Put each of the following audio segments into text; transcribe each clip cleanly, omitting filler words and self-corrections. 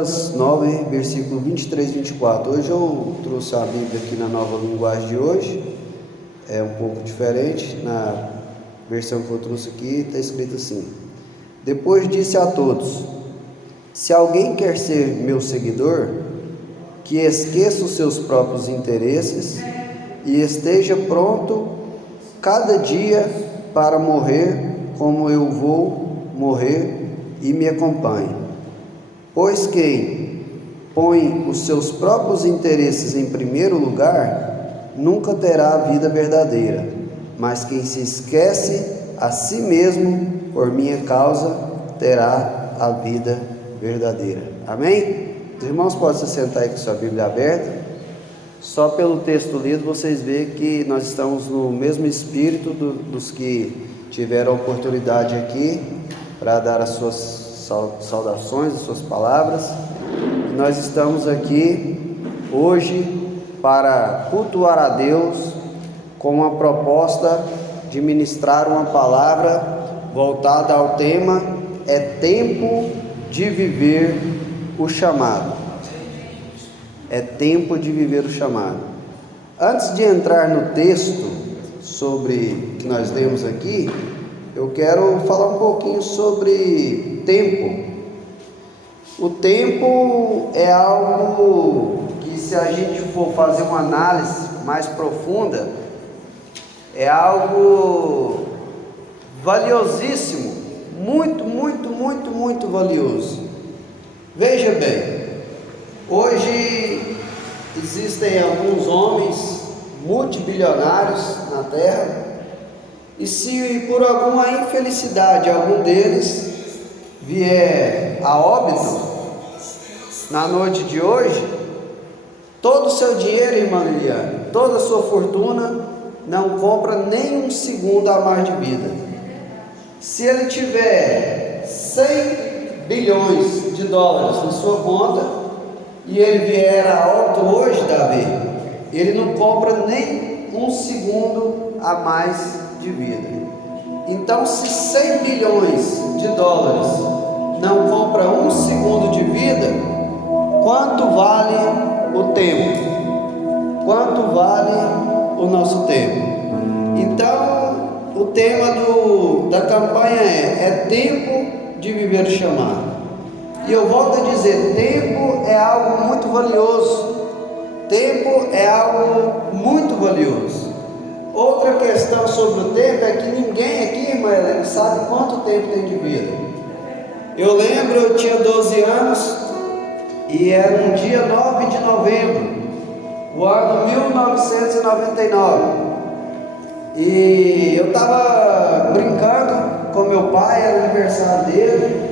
Lucas 9, versículo 23 e 24. Hoje eu trouxe a Bíblia aqui na nova linguagem de hoje, é um pouco diferente. Na versão que eu trouxe aqui está escrito assim: depois disse a todos: se alguém quer ser meu seguidor, que esqueça os seus próprios interesses e esteja pronto cada dia para morrer como eu vou morrer, e me acompanhe. Pois quem põe os seus próprios interesses em primeiro lugar nunca terá a vida verdadeira, mas quem se esquece a si mesmo por minha causa terá a vida verdadeira. Amém? Os irmãos podem se sentar aí com sua Bíblia aberta. Só pelo texto lido vocês veem que nós estamos no mesmo espírito dos que tiveram a oportunidade aqui para dar as suas saudações, as suas palavras. E nós estamos aqui hoje para cultuar a Deus com a proposta de ministrar uma palavra voltada ao tema: é tempo de viver o chamado. É tempo de viver o chamado. Antes de entrar no texto sobre que nós lemos aqui, eu quero falar um pouquinho sobre tempo. O tempo é algo que, se a gente for fazer uma análise mais profunda, é algo valiosíssimo, muito valioso. Veja bem, hoje existem alguns homens multibilionários na Terra, e se por alguma infelicidade algum deles vier a óbito na noite de hoje, todo o seu dinheiro, irmã Liliane, toda a sua fortuna não compra nem um segundo a mais de vida. Se ele tiver 100 bilhões de dólares na sua conta e ele vier a óbito hoje, Davi, ele não compra nem um segundo a mais de vida. Então, se 100 bilhões de dólares não compra um segundo de vida, quanto vale o tempo? Quanto vale o nosso tempo? Então, o tema da campanha é tempo de viver o chamado. E eu volto a dizer, tempo é algo muito valioso. Tempo é algo muito valioso. Outra questão sobre o tempo é que ninguém aqui, irmã Helena, sabe quanto tempo tem de vida. Eu lembro, eu tinha 12 anos e era um dia 9 de novembro, o ano 1999. E eu estava brincando com meu pai, era aniversário dele,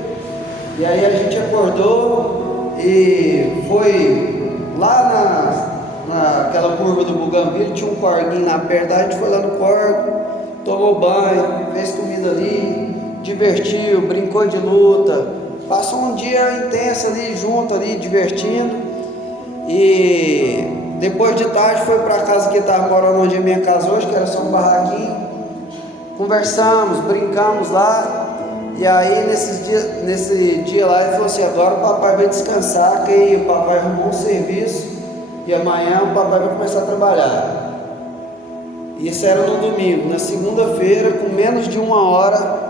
e aí a gente acordou e foi lá naquela curva do Bougainville, tinha um corguinho lá perto, a gente foi lá no corgo, tomou banho, fez comida ali, divertiu, brincou de luta, passou um dia intenso ali, junto ali, divertindo. E depois de tarde foi para a casa que estava morando, onde é minha casa hoje, que era só um barraquinho. Conversamos, brincamos lá. E aí nesse dia lá ele falou assim: agora o papai vai descansar, que o papai arrumou um serviço e amanhã o papai vai começar a trabalhar. Isso era no domingo. Na segunda-feira, com menos de uma hora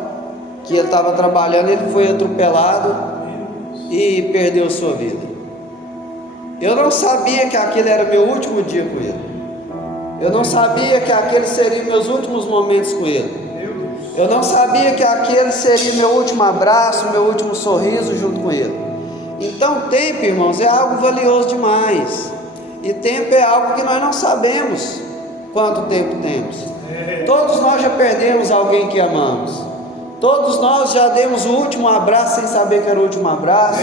que ele estava trabalhando, ele foi atropelado e perdeu sua vida. Eu não sabia que aquele era meu último dia com ele. Eu não sabia que aquele seria meus últimos momentos com ele. Eu não sabia que aquele seria meu último abraço, meu último sorriso junto com ele. Então, tempo, irmãos, é algo valioso demais. E tempo é algo que nós não sabemos quanto tempo temos. Todos nós já perdemos alguém que amamos. Todos nós já demos o último abraço sem saber que era o último abraço,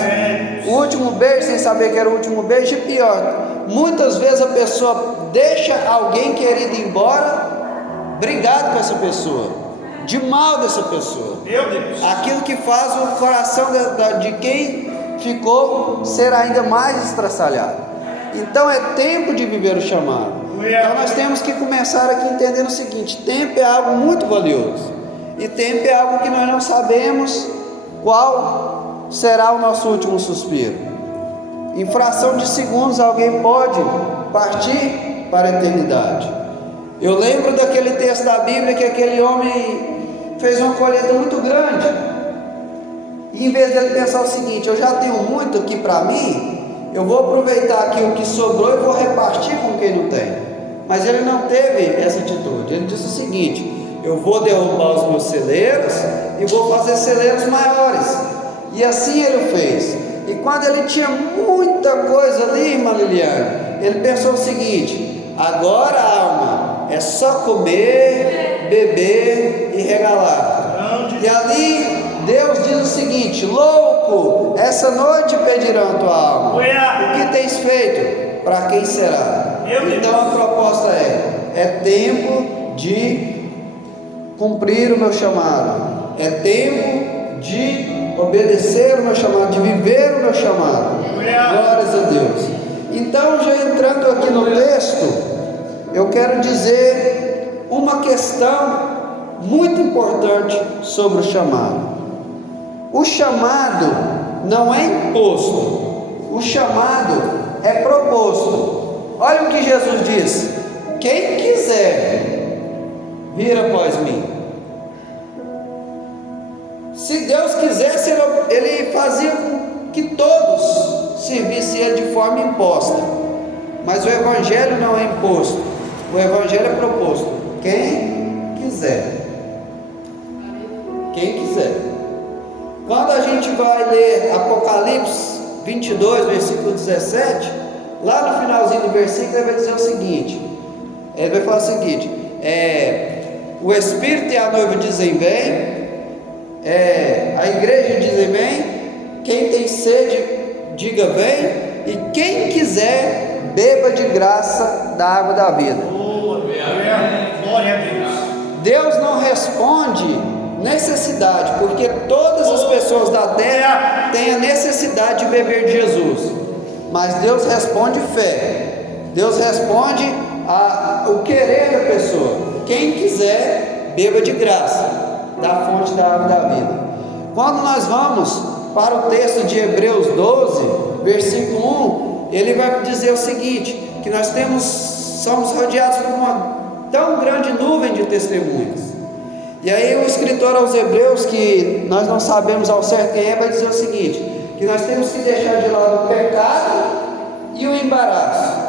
o último beijo sem saber que era o último beijo. E pior, muitas vezes a pessoa deixa alguém querido ir embora, brigado com essa pessoa, de mal dessa pessoa. Aquilo que faz o coração de quem ficou ser ainda mais estraçalhado. Então é tempo de viver o chamado. Então nós temos que começar aqui entendendo o seguinte: tempo é algo muito valioso. E tempo é algo que nós não sabemos qual será o nosso último suspiro. Em fração de segundos alguém pode partir para a eternidade. Eu lembro daquele texto da Bíblia que aquele homem fez uma colheita muito grande. E em vez dele pensar o seguinte: eu já tenho muito aqui para mim, eu vou aproveitar aqui o que sobrou e vou repartir com quem não tem. Mas ele não teve essa atitude. Ele disse o seguinte: eu vou derrubar os meus celeiros e vou fazer celeiros maiores. E assim ele fez. E quando ele tinha muita coisa ali, irmã Liliane, ele pensou o seguinte: agora, alma, é só comer, beber e regalar. E ali Deus diz o seguinte: louco, essa noite pedirão a tua alma. O que tens feito? Para quem será? Então a proposta é tempo de cumprir o meu chamado, é tempo de obedecer o meu chamado, de viver o meu chamado. Glórias a Deus. Então, já entrando aqui no texto, eu quero dizer uma questão muito importante sobre o chamado. O chamado não é imposto, o chamado é proposto. Olha o que Jesus diz: quem quiser vir após mim. Se Deus quisesse, Ele fazia com que todos servissem Ele de forma imposta. Mas o Evangelho não é imposto, o Evangelho é proposto. Quem quiser. Quem quiser. Quando a gente vai ler Apocalipse 22, versículo 17, lá no finalzinho do versículo, ele vai dizer o seguinte: ele vai falar o seguinte: o Espírito e a noiva dizem vem, a igreja diz vem, quem tem sede diga vem, e quem quiser beba de graça da água da vida. Glória a Deus. Deus não responde necessidade, porque todas as pessoas da terra têm a necessidade de beber de Jesus, mas Deus responde fé, Deus responde o querer da pessoa. Quem quiser beba de graça da fonte da água da vida. Quando nós vamos para o texto de Hebreus 12, versículo 1, ele vai dizer o seguinte: que nós somos rodeados por uma tão grande nuvem de testemunhas. E aí o escritor aos Hebreus, que nós não sabemos ao certo quem é, vai dizer o seguinte: que nós temos que deixar de lado o pecado e o embaraço.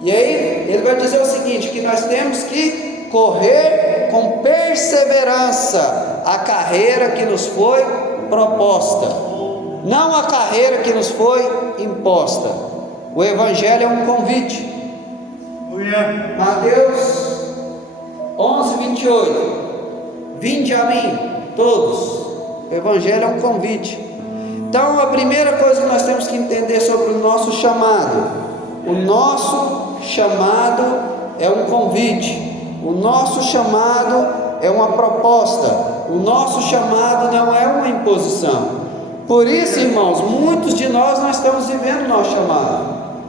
E aí ele vai dizer o seguinte: que nós temos que correr com perseverança a carreira que nos foi proposta, não a carreira que nos foi imposta. O Evangelho é um convite. Mateus 11, 28: vinde a mim todos. O Evangelho é um convite. Então a primeira coisa que nós temos que entender sobre o nosso chamado: o nosso chamado é um convite, o nosso chamado é uma proposta, o nosso chamado não é uma imposição. Por isso, irmãos, muitos de nós não estamos vivendo o nosso chamado,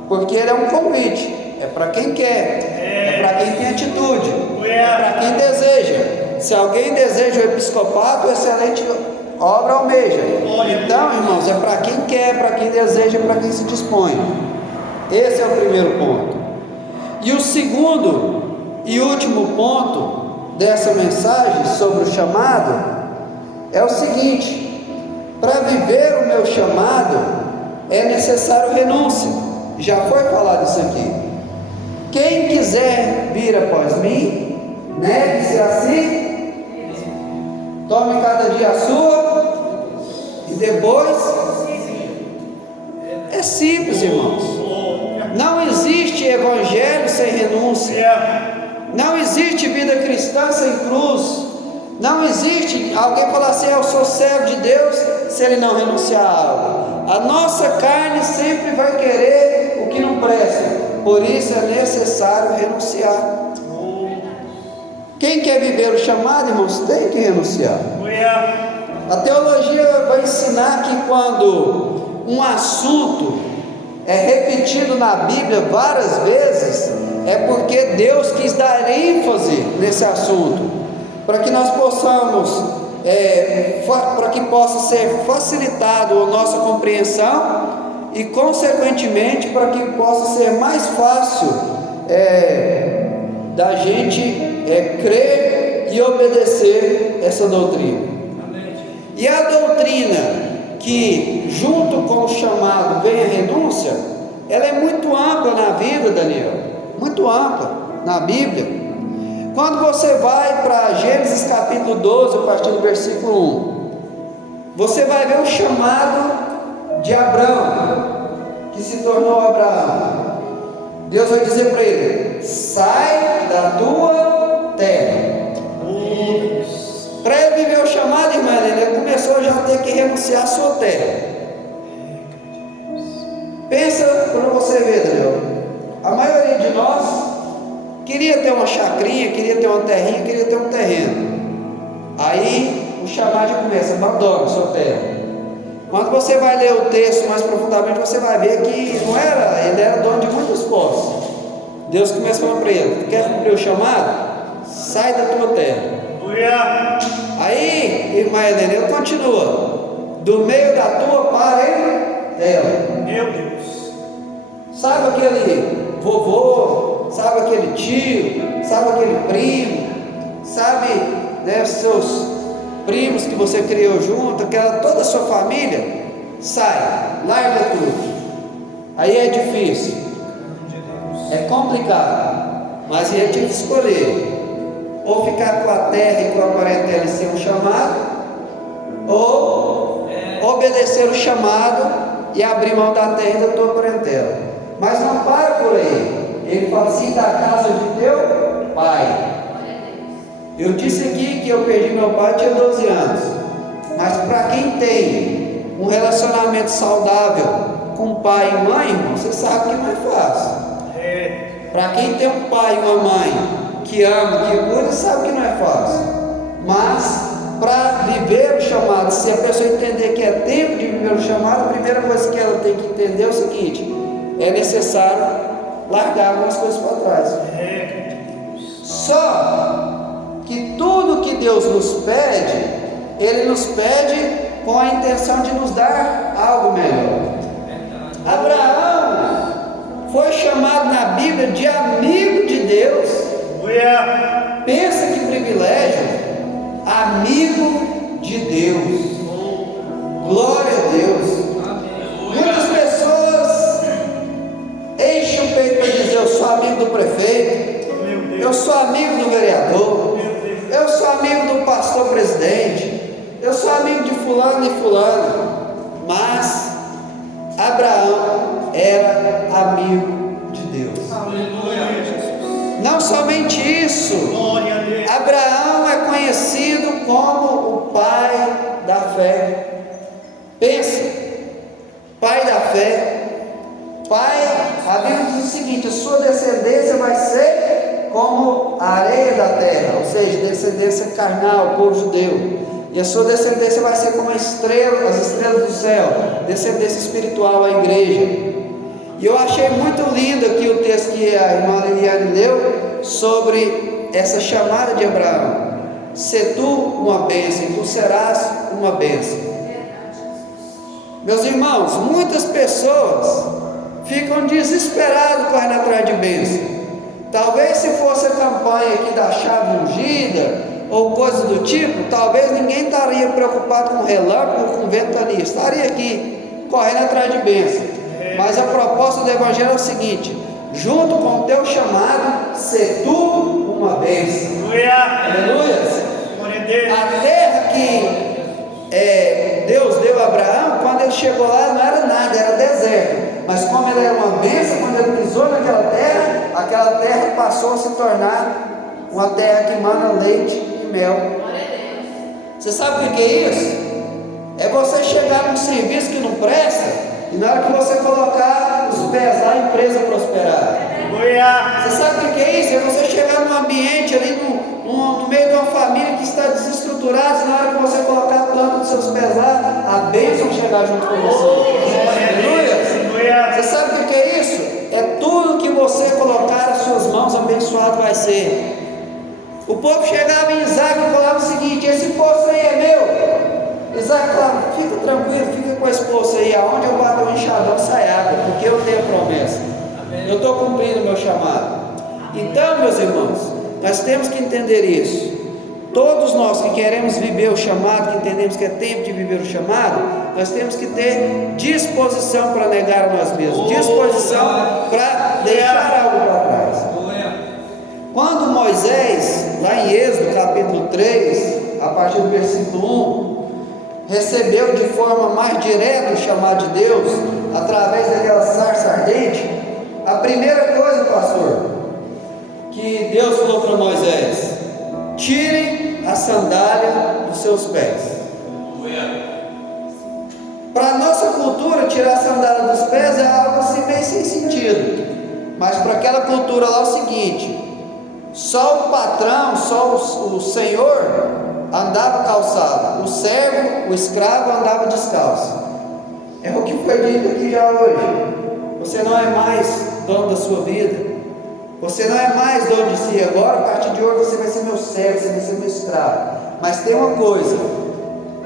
porque ele é um convite, é para quem quer, é para quem tem atitude, é para quem deseja. Se alguém deseja o episcopado, excelente obra almeja. Então, irmãos, é para quem quer, para quem deseja, para quem se dispõe. Esse é o primeiro ponto. E o segundo e último ponto dessa mensagem sobre o chamado é o seguinte: para viver o meu chamado é necessário renúncia. Já foi falado isso aqui. Quem quiser vir após mim, negue-se a si, tome cada dia a sua, e depois. É simples, irmãos. Não existe evangelho sem renúncia. Não existe vida cristã sem cruz. Não existe alguém falar assim: eu sou servo de Deus, se ele não renunciar a algo. A nossa carne sempre vai querer o que não presta. Por isso é necessário renunciar. Quem quer viver o chamado, irmãos, tem que renunciar. A teologia vai ensinar que quando um assunto é repetido na Bíblia várias vezes, é porque Deus quis dar ênfase nesse assunto, para que nós possamos, para que possa ser facilitado a nossa compreensão e consequentemente para que possa ser mais fácil da gente crer e obedecer essa doutrina. E a doutrina que junto com o chamado vem a renúncia, ela é muito ampla na vida, Daniel, muito ampla na Bíblia. Quando você vai para Gênesis capítulo 12, a partir do versículo 1, você vai ver o chamado de Abrão, que se tornou Abraão. Deus vai dizer para ele: sai da tua terra. Para ele viver o chamado, irmã Helena, ele começou já a ter que renunciar à sua terra. Pensa para você ver, Daniel, a maioria de nós queria ter uma chacrinha, queria ter uma terrinha, queria ter um terreno. Aí o chamado já começa: abandona a sua terra. Quando você vai ler o texto mais profundamente, você vai ver que ele era dono de muitas posses. Deus começa falando para ele: quer cumprir o chamado? Sai da tua terra. Aí, irmã Helena, ele continua: do meio da tua parentela. Meu Deus. Sabe aquele vovô, sabe aquele tio, sabe aquele primo, sabe, né, seus primos que você criou junto, toda a sua família, sai, larga tudo. Aí é difícil, é complicado, mas ele tinha que escolher: ou ficar com a terra e com a parentela e ser um chamado, ou obedecer o chamado e abrir mão da terra e da tua parentela. Mas não para por aí. Ele fala assim: da casa de teu pai. Eu disse aqui que eu perdi meu pai, tinha 12 anos. Mas para quem tem um relacionamento saudável com pai e mãe, irmão, você sabe que não é fácil. Para quem tem um pai e uma mãe que ama, que cuida, sabe que não é fácil. Mas para viver o chamado, se a pessoa entender que é tempo de viver o chamado, a primeira coisa que ela tem que entender é o seguinte: é necessário largar algumas coisas para trás. Só que tudo que Deus nos pede, Ele nos pede com a intenção de nos dar algo melhor. Abraão foi chamado na Bíblia de amigo de Deus. Pensa que privilégio, amigo de Deus. Glória a Deus. Muitas pessoas enchem o peito para dizer: eu sou amigo do prefeito, eu sou amigo do vereador, eu sou amigo do pastor presidente, eu sou amigo de fulano e fulano. Mas Abraão era amigo de Deus. Não somente isso, Abraão é conhecido como o pai da fé. Pensa, pai da fé. Pai, a Bíblia diz o seguinte: a sua descendência vai ser como a areia da terra, ou seja, descendência carnal, o povo judeu. E a sua descendência vai ser como as estrelas do céu, descendência espiritual, a igreja. E eu achei muito lindo aqui o texto que a irmã Liliane leu sobre essa chamada de Abraão: se tu uma bênção, tu serás uma bênção. Meus irmãos, muitas pessoas ficam desesperados correndo atrás de bênção. Talvez se fosse a campanha aqui da chave ungida ou coisa do tipo, talvez ninguém estaria preocupado com relâmpago, com ventania, estaria aqui correndo atrás de bênção. Mas a proposta do Evangelho é o seguinte: junto com o teu chamado, se tu uma bênção. Aleluia. A terra que Deus deu a Abraão, quando ele chegou lá, não era nada, era deserto. Mas como ele era uma bênção, quando ele pisou naquela terra passou a se tornar uma terra que mana leite e mel. Você sabe o que é isso? É você chegar num serviço que não presta, e na hora que você colocar os pés lá, a empresa prosperar. Você sabe o que é isso? É você chegar num ambiente ali, no meio de uma família que está desestruturada, e na hora que você colocar a planta dos seus pés lá, a bênção chegar junto com você. Aleluia! Você sabe o que é isso? É tudo que você colocar as suas mãos, abençoado vai ser. O povo chegava em Isaac e falava o seguinte: esse poço aí é meu. Isaac fala, fica tranquilo, fica com a esposa aí, aonde eu bato um enxadão sai água, porque eu tenho a promessa. Eu estou cumprindo o meu chamado. Então, meus irmãos, nós temos que entender isso. Todos nós que queremos viver o chamado, que entendemos que é tempo de viver o chamado, nós temos que ter disposição para negar a nós mesmos, disposição para deixar algo para trás. Quando Moisés, lá em Êxodo capítulo 3, a partir do versículo 1, recebeu de forma mais direta o chamado de Deus, através daquela sarça ardente, a primeira coisa, pastor, que Deus falou para Moisés: tire a sandália dos seus pés. Para a nossa cultura, tirar a sandália dos pés é algo assim meio sem sentido, mas para aquela cultura lá é o seguinte: só o patrão, só o senhor andava calçado, o servo, o escravo andava descalço. É o que foi dito aqui já hoje. Você não é mais dono da sua vida, você não é mais dono de si. Agora, a partir de hoje, você vai ser meu servo, você vai ser meu escravo. Mas tem uma coisa: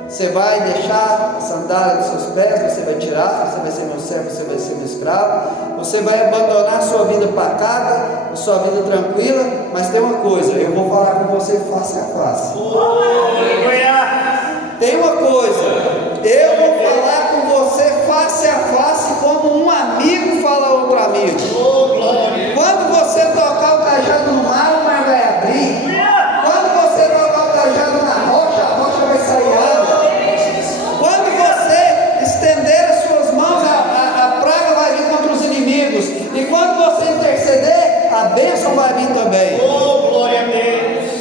você vai deixar a sandália dos seus pés, você vai tirar, você vai ser meu servo, você vai ser meu escravo. Você vai abandonar a sua vida pacata, a sua vida tranquila. Mas tem uma coisa: eu vou falar com você face a face. Tem uma coisa: eu vou falar com você face a face, como um amigo fala a outro amigo. Quando você tocar o cajado no mar, o mar vai abrir. Quando você tocar o cajado na rocha, a rocha vai sair água. Quando você estender as suas mãos, a praga vai vir contra os inimigos. E quando você interceder, a bênção vai vir também. Glória a Deus.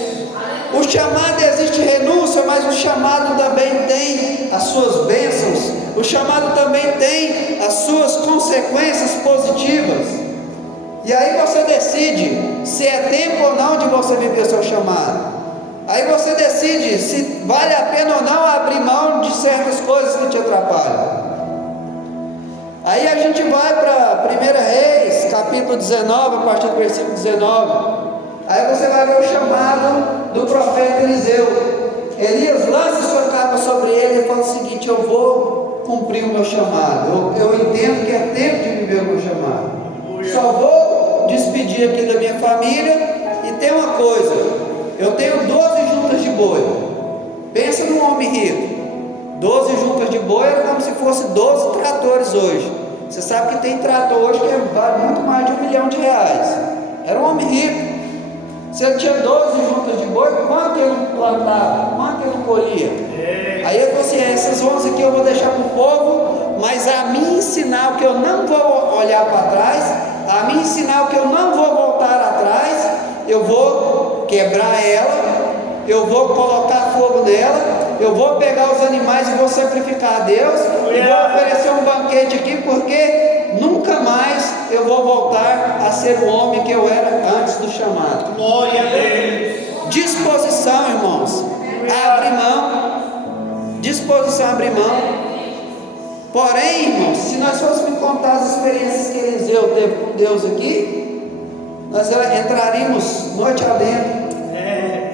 O chamado existe renúncia, mas o chamado também tem as suas bênçãos. O chamado também tem as suas consequências positivas. E aí você decide se é tempo ou não de você viver o seu chamado. Aí você decide se vale a pena ou não abrir mão de certas coisas que te atrapalham. Aí a gente vai para 1 Reis, capítulo 19, a partir do versículo 19. Aí você vai ver o chamado do profeta Eliseu. Elias lança sua capa sobre ele e fala o seguinte: eu vou cumprir o meu chamado. Eu entendo que é tempo de viver o meu chamado. Só vou despedir aqui da minha família. E tem uma coisa: eu tenho 12 juntas de boi. Pensa num homem rico. 12 juntas de boi era como se fosse 12 tratores hoje. Você sabe que tem trator hoje que vale muito mais de R$1 milhão. Era um homem rico. Se ele tinha 12 juntas de boi, quanto ele plantava? Quanto ele colhia? Aí ele falou assim: essas 11 aqui eu vou deixar para o povo, mas a mim ensinar que eu não vou olhar para trás, a mim ensinar que eu não vou voltar atrás, eu vou quebrar ela, eu vou colocar fogo nela, eu vou pegar os animais e vou sacrificar a Deus, e vou oferecer um banquete aqui, porque nunca mais eu vou voltar a ser o homem que eu era antes do chamado. Glória a Deus. Disposição, irmãos, a abrir mão. Disposição a abrir mão. Porém, irmãos, se nós fôssemos contar as experiências que Eliseu teve com Deus aqui, nós entraríamos noite adentro,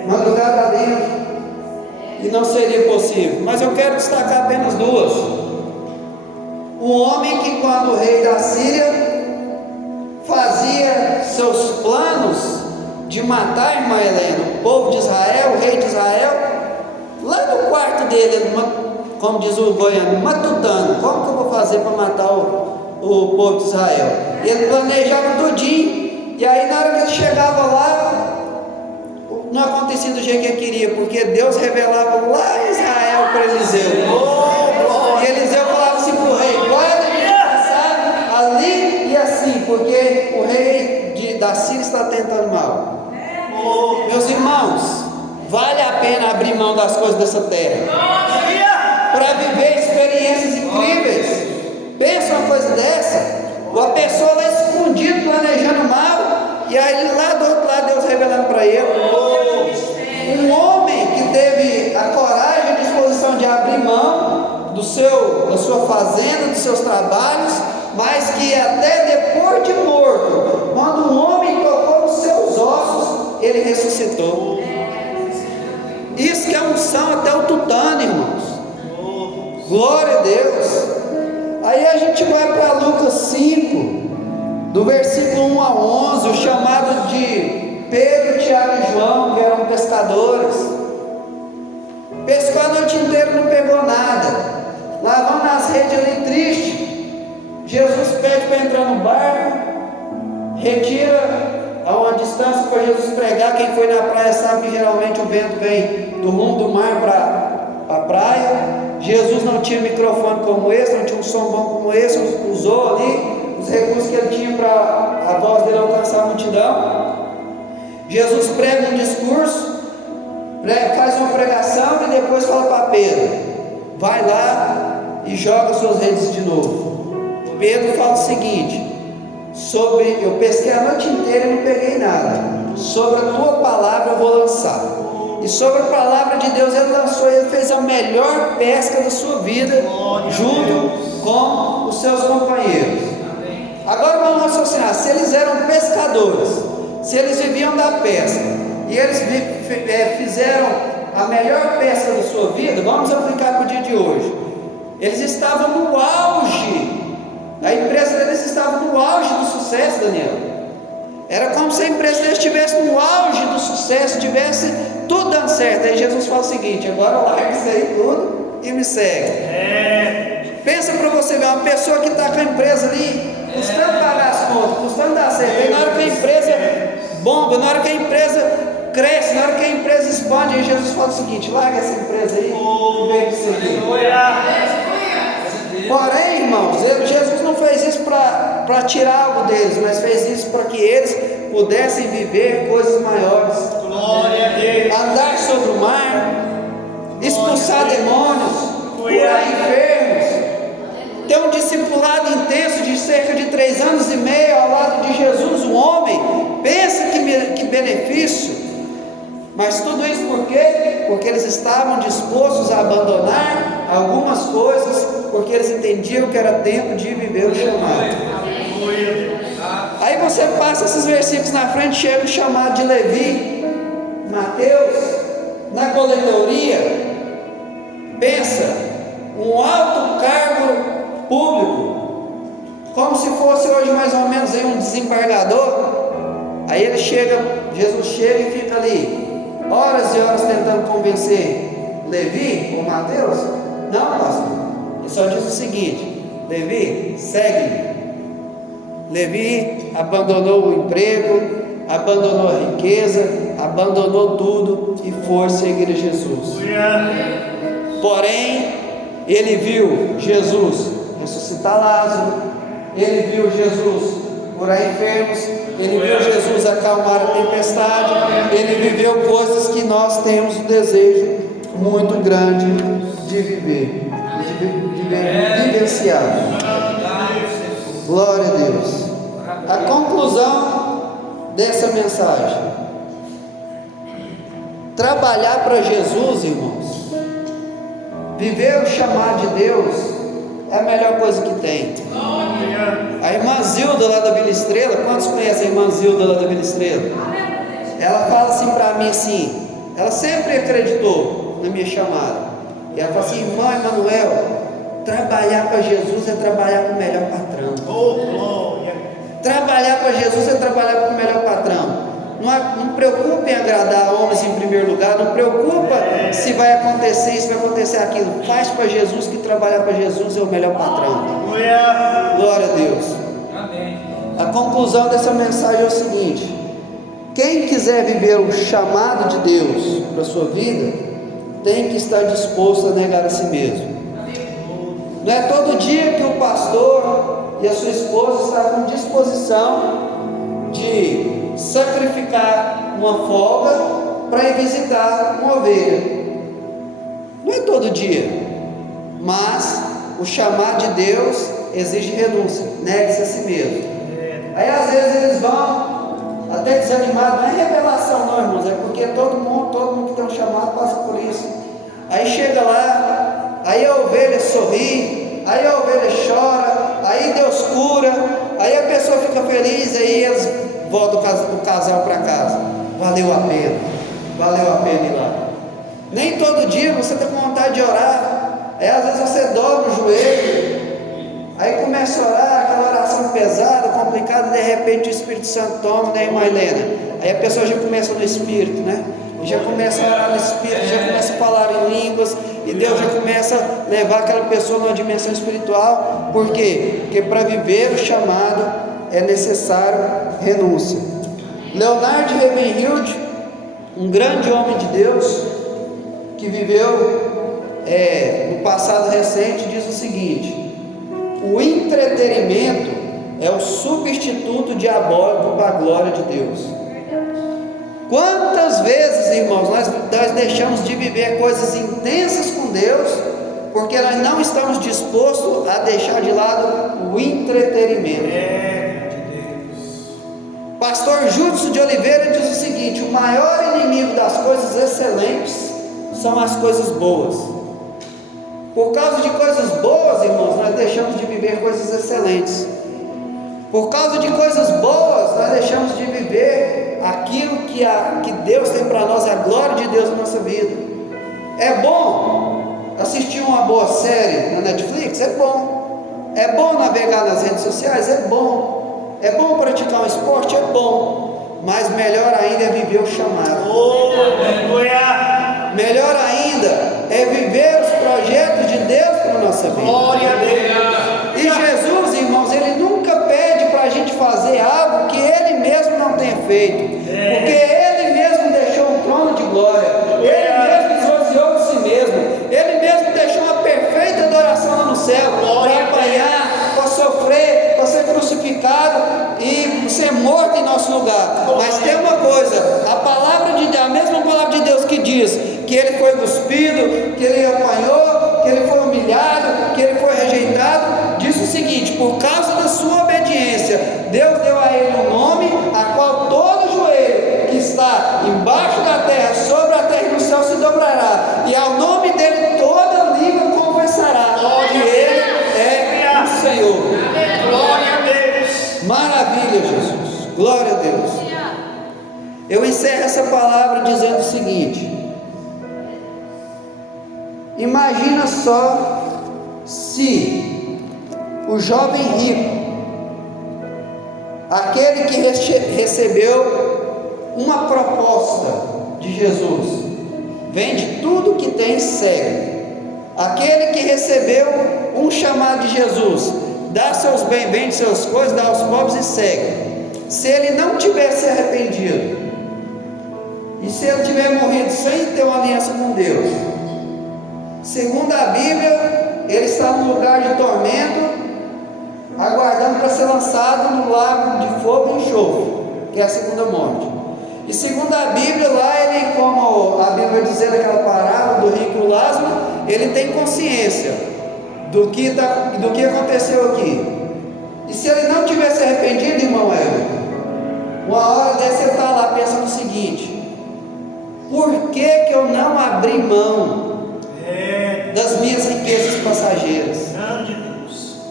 madrugada adentro, e não seria possível. Mas eu quero destacar apenas duas. Um homem que, quando o rei da Síria fazia seus planos de matar a irmã Helena, o povo de Israel, o rei de Israel, lá no quarto dele, como diz o goiano, matutando: como que eu vou fazer para matar o povo de Israel? Ele planejava tudinho, e aí na hora que ele chegava lá, não acontecia do jeito que ele queria, porque Deus revelava lá em Israel para Eliseu. E Eliseu falava assim para o rei: guarda de passar ali e assim, porque o rei da Síria está tentando mal. Meus irmãos, vale a pena abrir mão das coisas dessa terra para viver experiências incríveis. Pensa uma coisa dessa, uma pessoa lá escondida planejando mal, e aí lá do outro lado Deus revelando para ele. Um homem que teve a coragem e a disposição de abrir mão da sua fazenda, dos seus trabalhos, mas que até depois de morto, quando um homem tocou nos seus ossos, ele ressuscitou. Isso que é unção até o tutano, irmãos. Glória a Deus. Aí a gente vai para Lucas 5, do versículo 1 a 11, o chamado de Pedro, Tiago e João, que eram pescadores. Pescou a noite inteira, não pegou nada, lavando as redes ali triste. Jesus pede para entrar no barco, retira a uma distância para Jesus pregar. Quem foi na praia sabe que geralmente o vento vem do rumo do mar para a praia. Jesus não tinha microfone como esse, não tinha um som bom como esse, usou ali os recursos que ele tinha para a voz dele alcançar a multidão. Jesus prega um discurso, faz uma pregação e depois fala para Pedro: vai lá e joga suas redes de novo. Pedro fala o seguinte: eu pesquei a noite inteira e não peguei nada, sobre a tua palavra eu vou lançar. E sobre a palavra de Deus ele lançou, e ele fez a melhor pesca da sua vida, junto com os seus companheiros. Agora vamos raciocinar: se eles eram pescadores, se eles viviam da pesca, e eles fizeram a melhor pesca da sua vida, vamos aplicar para o dia de hoje. Eles estavam no auge, a empresa deles estava no auge do sucesso, Daniel. Era como se a empresa deles estivesse no auge do sucesso, tivesse tudo dando certo. Aí Jesus fala o seguinte: agora larga isso aí tudo e me segue. Pensa para você ver uma pessoa que está com a empresa ali, custando pagar as contas, custando dar certo. Aí na hora que a empresa bomba, na hora que a empresa cresce, na hora que a empresa expande, aí Jesus fala o seguinte: larga essa empresa aí e vem me seguir. Porém, irmãos, Jesus não fez isso para tirar algo deles, mas fez isso para que eles pudessem viver coisas maiores. Glória a Deus. Andar sobre o mar, expulsar demônios, curar enfermos, ter um discipulado intenso de cerca de 3 anos e meio ao lado de Jesus, o homem. Pensa que benefício. Mas tudo isso por quê? Porque eles estavam dispostos a abandonar algumas coisas, porque eles entendiam que era tempo de viver o chamado. Aí você passa esses versículos na frente, chega o chamado de Levi, Mateus, na coletoria. Pensa, um alto cargo público, como se fosse hoje mais ou menos aí um desembargador. Aí ele chega, Jesus chega e fica ali horas e horas tentando convencer Levi ou Mateus. Não, pastor, ele só diz o seguinte: Levi, segue-me. Levi abandonou o emprego, abandonou a riqueza, abandonou tudo e foi seguir a Jesus. Porém, ele viu Jesus ressuscitar Lázaro, ele viu Jesus curar enfermos, ele viu Jesus acalmar a tempestade, ele viveu coisas que nós temos um desejo muito grande de viver, de vivenciar. Glória a Deus. A conclusão dessa mensagem: trabalhar para Jesus, irmãos, viver o chamado de Deus é a melhor coisa que tem. A irmã Zilda lá da Vila Estrela, quantos conhecem a irmã Zilda lá da Vila Estrela? Ela fala assim para mim assim, ela sempre acreditou na minha chamada, e ela fala assim: irmã Emanuel, trabalhar para Jesus é trabalhar com o melhor patrão. Trabalhar para Jesus é trabalhar com o melhor patrão. Não preocupe em agradar homens em primeiro lugar, não preocupa se vai acontecer isso, vai acontecer aquilo. Faz para Jesus, que trabalhar para Jesus é o melhor patrão. Glória a Deus. A conclusão dessa mensagem é o seguinte: quem quiser viver o chamado de Deus para a sua vida, tem que estar disposto a negar a si mesmo. Não é todo dia que o pastor e a sua esposa estão com disposição de sacrificar uma folga para ir visitar uma ovelha. Não é todo dia, mas o chamado de Deus exige renúncia, negue-se a si mesmo. Aí às vezes eles vão até desanimados, não é revelação não, irmãos, é porque todo mundo que tem um chamado passa por isso. Aí chega lá, aí a ovelha sorri, aí a ovelha chora, aí Deus cura, aí a pessoa fica feliz, aí eles voltam o casal para casa. Valeu a pena ir lá. Nem todo dia você está com vontade de orar, Aí às vezes você dobra o joelho, aí começa a orar, aquela oração pesada, complicada, de repente o Espírito Santo toma, né, irmã Helena? Aí a pessoa já começa no Espírito, né? Já começa a orar no Espírito, já começa a falar em línguas, e Deus já começa a levar aquela pessoa numa dimensão espiritual. Por quê? Porque para viver o chamado é necessário renúncia. Leonard Ravenhild, um grande homem de Deus, que viveu no passado recente, diz o seguinte: o entretenimento é o substituto diabólico para a glória de Deus. Quantas vezes, irmãos, nós deixamos de viver coisas intensas com Deus, porque nós não estamos dispostos a deixar de lado o entretenimento. Pastor Júlio de Oliveira diz o seguinte: o maior inimigo das coisas excelentes são as coisas boas. Por causa de coisas boas, irmãos, nós deixamos de viver coisas excelentes. Por causa de coisas boas, nós deixamos de viver aquilo que Deus tem para nós, a glória de Deus na nossa vida. É bom assistir uma boa série na Netflix? É bom. É bom navegar nas redes sociais? É bom. É bom praticar um esporte? É bom. Mas melhor ainda é viver o chamado. Melhor ainda é viver os projetos de Deus para a nossa vida. Glória a Deus. E Jesus, irmãos, Ele nunca pede para a gente fazer algo que Ele mesmo não tenha feito, porque Ele mesmo deixou um trono de glória, Ele mesmo esvaziou de si mesmo, Ele mesmo deixou uma perfeita adoração lá no céu, para apanhar, para sofrer, para ser crucificado e ser morto em nosso lugar. Mas tem uma coisa, a mesma palavra de Deus que diz que Ele foi cuspido, que Ele apanhou, que Ele foi humilhado, que Ele foi rejeitado, diz o seguinte: por causa da sua obediência, Deus deu a Ele um nome, a qual todo joelho que está embaixo da terra, sobre a terra e no céu se dobrará, e ao nome dele toda língua confessará que Ele é o Senhor. Glória a Deus. Maravilha, Jesus, glória a Deus. Eu encerro essa palavra dizendo o seguinte: imagina só se o jovem rico, aquele que recebeu uma proposta de Jesus, vende tudo que tem e segue. Aquele que recebeu um chamado de Jesus, dá seus bens, vende suas coisas, dá aos pobres e segue. Se ele não tivesse arrependido, e se ele tiver morrido sem ter uma aliança com Deus, segundo a Bíblia, ele está num lugar de tormento, aguardando para ser lançado no lago de fogo e enxofre, que é a segunda morte. E segundo a Bíblia, lá ele, como a Bíblia vai dizer naquela parábola do rico e o Lázaro, ele tem consciência do que aconteceu aqui. E se ele não tivesse arrependido, irmão Everton, uma hora dessa ele está lá pensando o seguinte: por que eu não abri mão das minhas riquezas passageiras?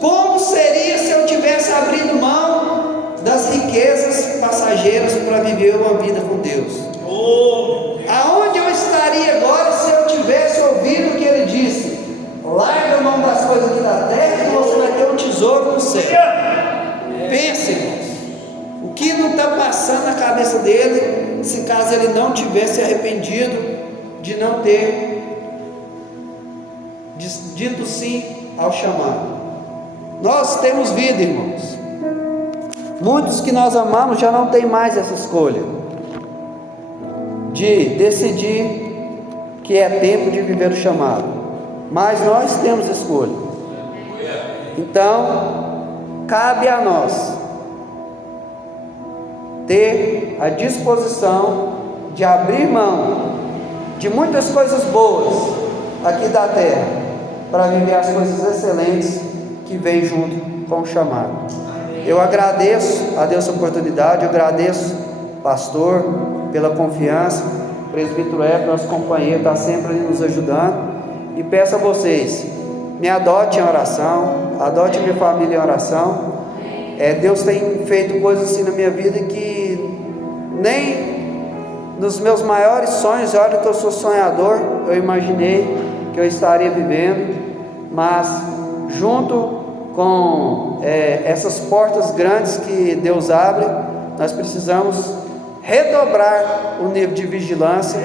Como seria se eu tivesse abrido mão das riquezas passageiras para viver uma vida com Deus? Aonde eu estaria agora se eu tivesse ouvido o que ele disse? Larga a mão das coisas aqui da terra e você vai ter um tesouro no céu. Pense, irmãos, o que não está passando na cabeça dele, se caso ele não tivesse arrependido de não ter dito sim ao chamado. Nós temos vida, irmãos. Muitos que nós amamos já não tem mais essa escolha de decidir que é tempo de viver o chamado, mas nós temos escolha. Então, cabe a nós ter a disposição de abrir mão de muitas coisas boas aqui da terra, para viver as coisas excelentes que vem junto com o chamado. Eu agradeço a Deus a oportunidade, eu agradeço, pastor, pela confiança, presbítero nosso companheiro, está sempre ali nos ajudando, e peço a vocês, me adotem em oração, adote minha família em oração. Deus tem feito coisas assim na minha vida que nem nos meus maiores sonhos, olha que eu sou sonhador, eu imaginei que eu estaria vivendo. mas junto com essas portas grandes que Deus abre, nós precisamos redobrar o nível de vigilância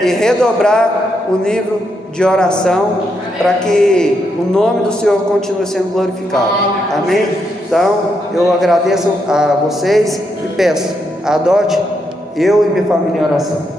e redobrar o nível de oração para que o nome do Senhor continue sendo glorificado. Amém? Então eu agradeço a vocês e peço, adote eu e minha família em oração.